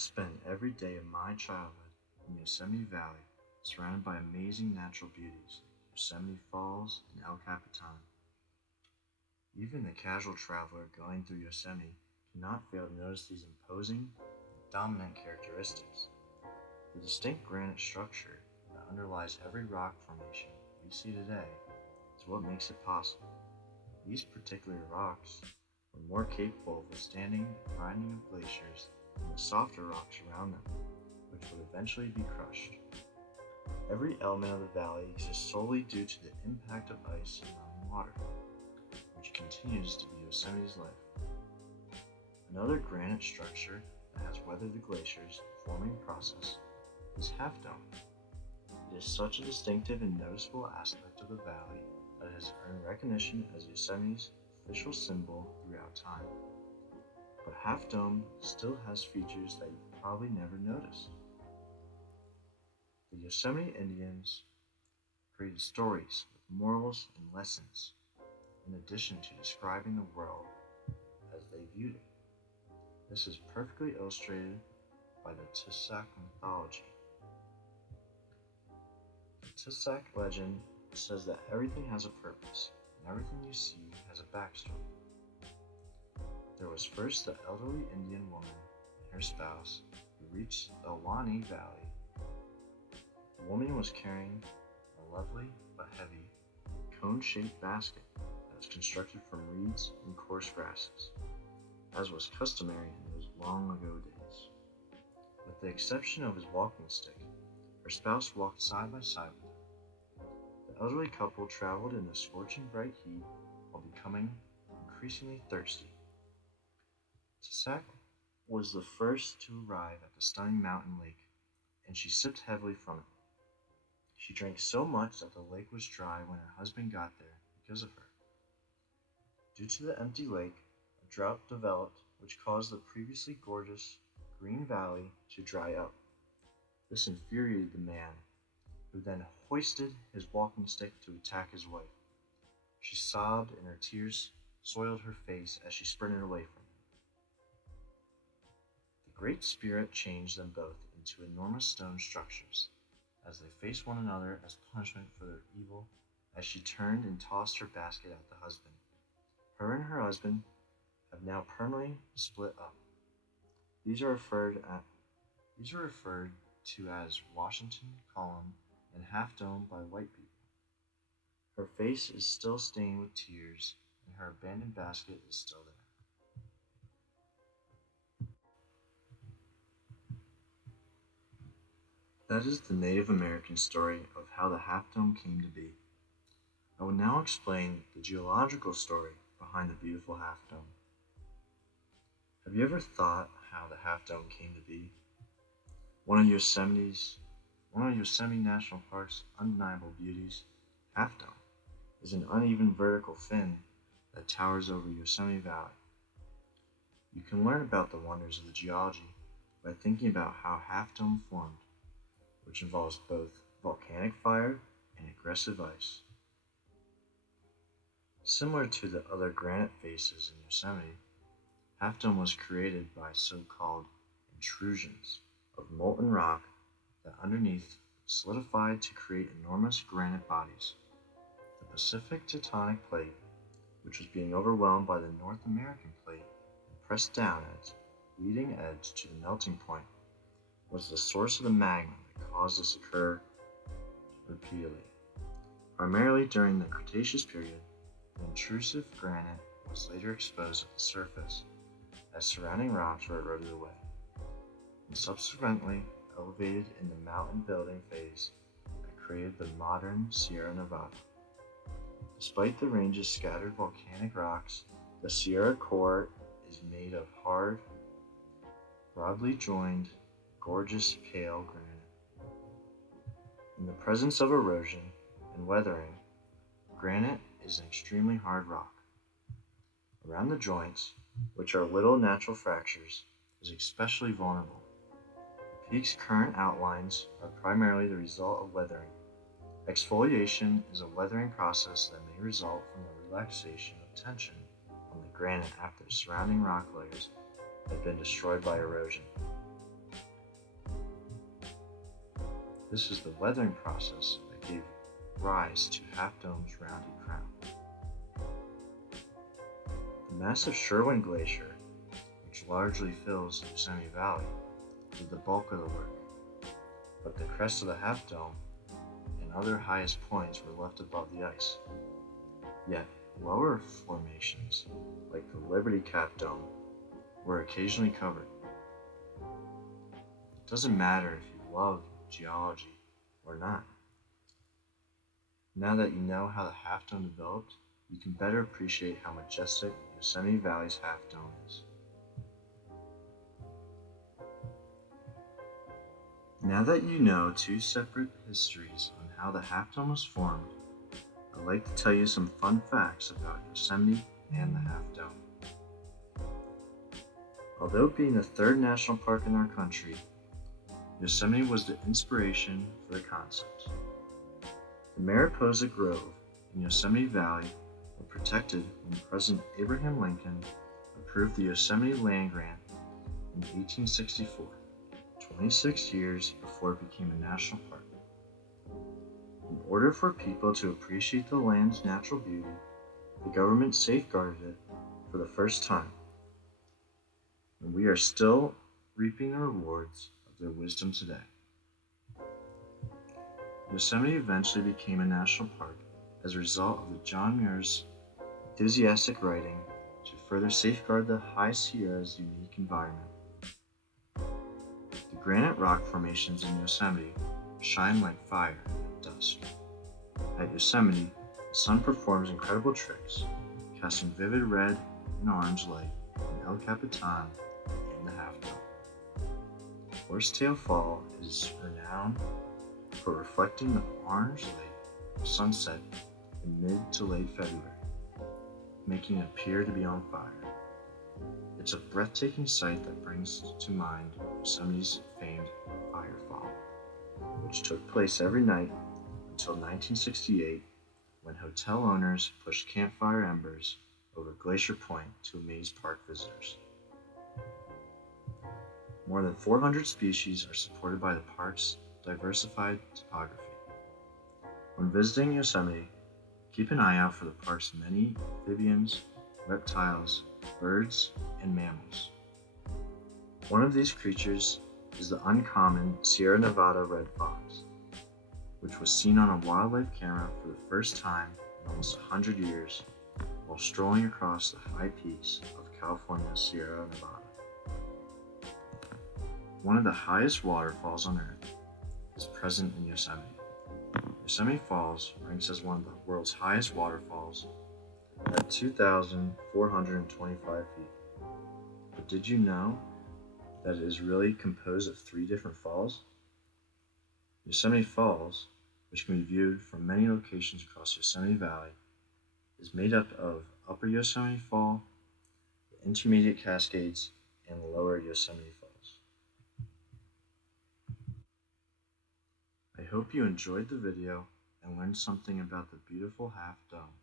spent every day of my childhood in Yosemite Valley, surrounded by amazing natural beauties, Yosemite Falls and El Capitan. Even the casual traveler going through Yosemite cannot fail to notice these imposing, dominant characteristics. The distinct granite structure that underlies every rock formation we see today is what makes it possible. These particular rocks were more capable of withstanding the grinding of glaciers than the softer rocks around them, which would eventually be crushed. Every element of the valley exists solely due to the impact of ice and running water, which continues to be Yosemite's life. Another granite structure that has weathered the glaciers forming process is Half Dome. It is such a distinctive and noticeable aspect of the valley that it has earned recognition as Yosemite's official symbol throughout time. But Half Dome still has features that you probably never noticed. The Yosemite Indians created stories with morals and lessons, in addition to describing the world as they viewed it. This is perfectly illustrated by the Tussac mythology. The Tussac legend says that everything has a purpose, and everything you see has a backstory. There was first the elderly Indian woman and her spouse who reached the Wani Valley. The woman was carrying a lovely but heavy cone-shaped basket that was constructed from reeds and coarse grasses, as was customary in those long ago days. With the exception of his walking stick, her spouse walked side by side with her. The elderly couple traveled in the scorching bright heat while becoming increasingly thirsty. Tussac was the first to arrive at the stunning mountain lake, and she sipped heavily from it. She drank so much that the lake was dry when her husband got there because of her. Due to the empty lake, a drought developed which caused the previously gorgeous green valley to dry up. This infuriated the man, who then hoisted his walking stick to attack his wife. She sobbed and her tears soiled her face as she sprinted away from him. The Great Spirit changed them both into enormous stone structures, as they faced one another as punishment for their evil as she turned and tossed her basket at the husband. Her and her husband have now permanently split up. These are referred to as Washington Column and Half Dome by white people. Her face is still stained with tears, and her abandoned basket is still there. That is the Native American story of how the Half Dome came to be. I will now explain the geological story behind the beautiful Half Dome. Have you ever thought how the Half Dome came to be? One of Yosemite National Park's undeniable beauties, Half Dome, is an uneven vertical fin that towers over Yosemite Valley. You can learn about the wonders of the geology by thinking about how Half Dome formed, which involves both volcanic fire and aggressive ice. Similar to the other granite faces in Yosemite, Half Dome was created by so-called intrusions of molten rock that underneath solidified to create enormous granite bodies. The Pacific Tectonic Plate, which was being overwhelmed by the North American Plate and pressed down at its leading edge to the melting point, was the source of the magma that caused this to occur repeatedly. Primarily during the Cretaceous period, the intrusive granite was later exposed at the surface as surrounding rocks were eroded away, and subsequently elevated in the mountain building phase that created the modern Sierra Nevada. Despite the range's scattered volcanic rocks, the Sierra core is made of hard, broadly joined, gorgeous pale granite. In the presence of erosion and weathering, granite is an extremely hard rock. Around the joints, which are little natural fractures, is especially vulnerable. The peak's current outlines are primarily the result of weathering. Exfoliation is a weathering process that may result from the relaxation of tension on the granite after surrounding rock layers have been destroyed by erosion. This is the weathering process that gave rise to Half Dome's rounded crown. The massive Sherwin Glacier, which largely fills Yosemite Valley, did the bulk of the work, but the crest of the Half Dome and other highest points were left above the ice. Yet, lower formations, like the Liberty Cap Dome, were occasionally covered. It doesn't matter if you love geology or not. Now that you know how the Half Dome developed, you can better appreciate how majestic Yosemite Valley's Half Dome is. Now that you know two separate histories on how the Half Dome was formed, I'd like to tell you some fun facts about Yosemite and the Half Dome. Although being the third national park in our country, Yosemite was the inspiration for the concept. The Mariposa Grove in Yosemite Valley were protected when President Abraham Lincoln approved the Yosemite land grant in 1864, 26 years before it became a national park. In order for people to appreciate the land's natural beauty, the government safeguarded it for the first time, and we are still reaping the rewards of their wisdom today. Yosemite eventually became a national park as a result of the John Muir's enthusiastic writing to further safeguard the High Sierra's unique environment. The granite rock formations in Yosemite shine like fire at dusk. At Yosemite, the sun performs incredible tricks, casting vivid red and orange light on El Capitan and the Half Dome. Horsetail Fall is renowned for reflecting the orange light of sunset in mid to late February, making it appear to be on fire. It's a breathtaking sight that brings to mind Yosemite's famed Fire Fall, which took place every night until 1968, when hotel owners pushed campfire embers over Glacier Point to amaze park visitors. More than 400 species are supported by the park's diversified topography. When visiting Yosemite, keep an eye out for the park's many amphibians, reptiles, birds, and mammals. One of these creatures is the uncommon Sierra Nevada red fox, which was seen on a wildlife camera for the first time in almost 100 years while strolling across the high peaks of California's Sierra Nevada. One of the highest waterfalls on Earth is present in Yosemite. Yosemite Falls ranks as one of the world's highest waterfalls at 2,425 feet. But did you know that it is really composed of 3 different falls? Yosemite Falls, which can be viewed from many locations across Yosemite Valley, is made up of Upper Yosemite Fall, the Intermediate Cascades, and Lower Yosemite Falls. I hope you enjoyed the video and learned something about the beautiful Half Dome.